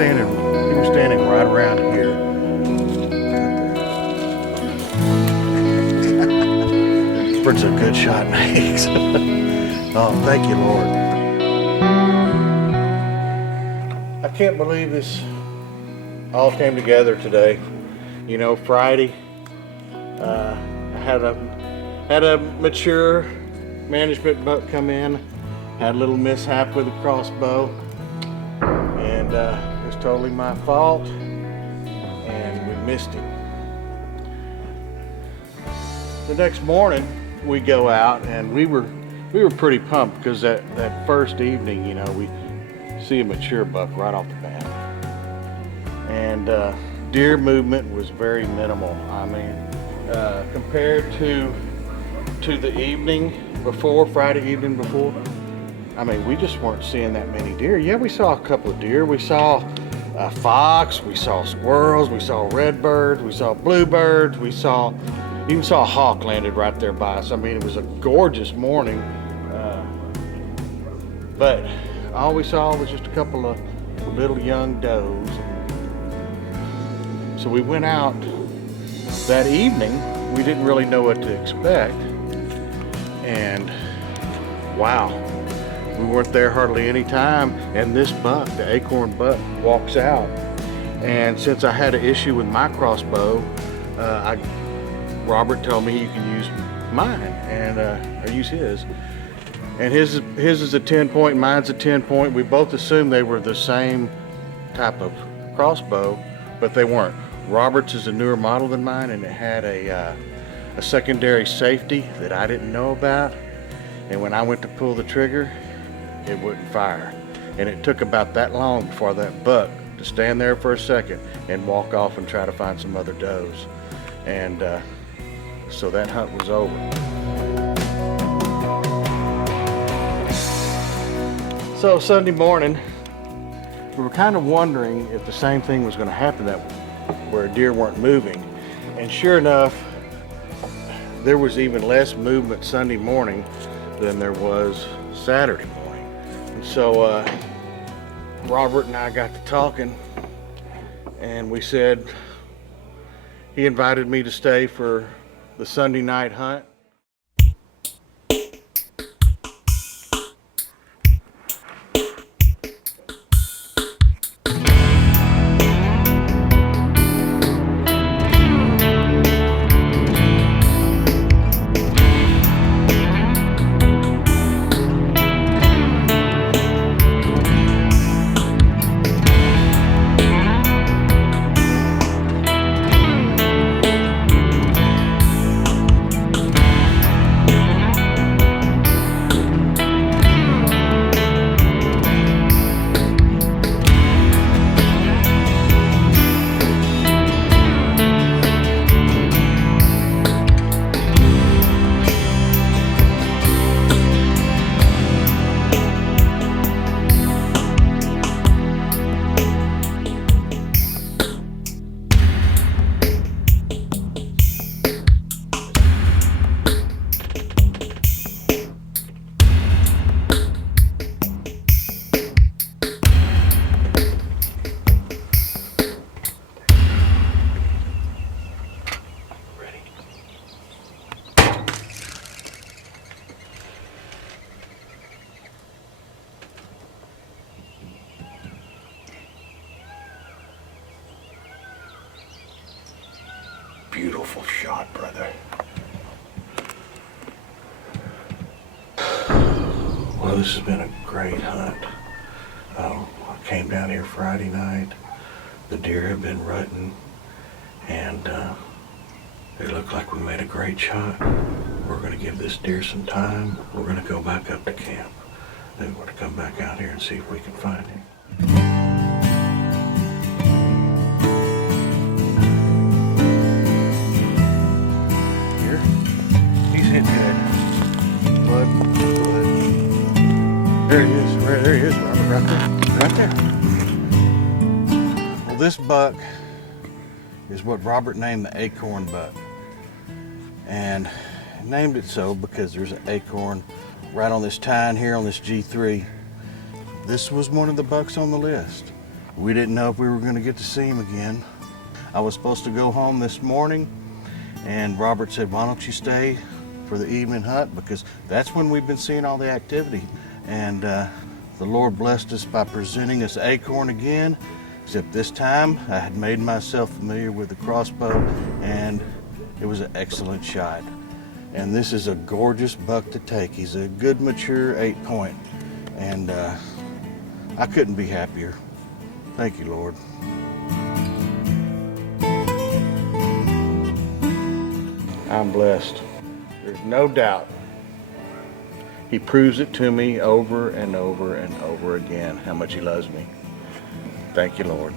standing right around here. It's a good shot makes. Oh, thank you, Lord. I can't believe this all came together today. You know, Friday, I had a mature management buck come in, had a little mishap with a crossbow, and it was totally my fault, and we missed him. The next morning, we go out, and we were pretty pumped because that first evening, you know, we see a mature buck right off the bat, and deer movement was very minimal. I mean, compared to the evening before, Friday evening before, I mean, we just weren't seeing that many deer. Yeah, we saw a couple of deer. We saw a fox, we saw squirrels, we saw redbirds, we saw bluebirds, we even saw a hawk landed right there by us. I mean, it was a gorgeous morning, but all we saw was just a couple of little young does. So we went out that evening. We didn't really know what to expect, and wow, we weren't there hardly any time, and this buck, the acorn buck, walks out. And since I had an issue with my crossbow, Robert told me you can use mine, and or use his. And his is a 10-point, mine's a 10-point. We both assumed they were the same type of crossbow, but they weren't. Robert's is a newer model than mine, and it had a secondary safety that I didn't know about. And when I went to pull the trigger, it wouldn't fire. And it took about that long before that buck to stand there for a second and walk off and try to find some other does. And so that hunt was over. So Sunday morning, we were kind of wondering if the same thing was going to happen, that where deer weren't moving. And sure enough, there was even less movement Sunday morning than there was Saturday morning. And so Robert and I got to talking, and we said, he invited me to stay for the Sunday night hunt. Beautiful shot, brother. Well, this has been a great hunt. I came down here Friday night. The deer have been rutting, and it looked like we made a great shot. We're going to give this deer some time. We're going to go back up to camp. Then we're going to come back out here and see if we can find him. Hit good. Blood. There he is. There he is, Robert. Right there. Right there. Well, this buck is what Robert named the acorn buck. And he named it so because there's an acorn right on this tine here on this G3. This was one of the bucks on the list. We didn't know if we were going to get to see him again. I was supposed to go home this morning, and Robert said, why don't you stay for the evening hunt, because that's when we've been seeing all the activity. And the Lord blessed us by presenting us acorn again, except this time I had made myself familiar with the crossbow, and it was an excellent shot. And this is a gorgeous buck to take. He's a good mature 8-point, and I couldn't be happier. Thank you, Lord. I'm blessed. There's no doubt. He proves it to me over and over and over again how much he loves me. Thank you, Lord.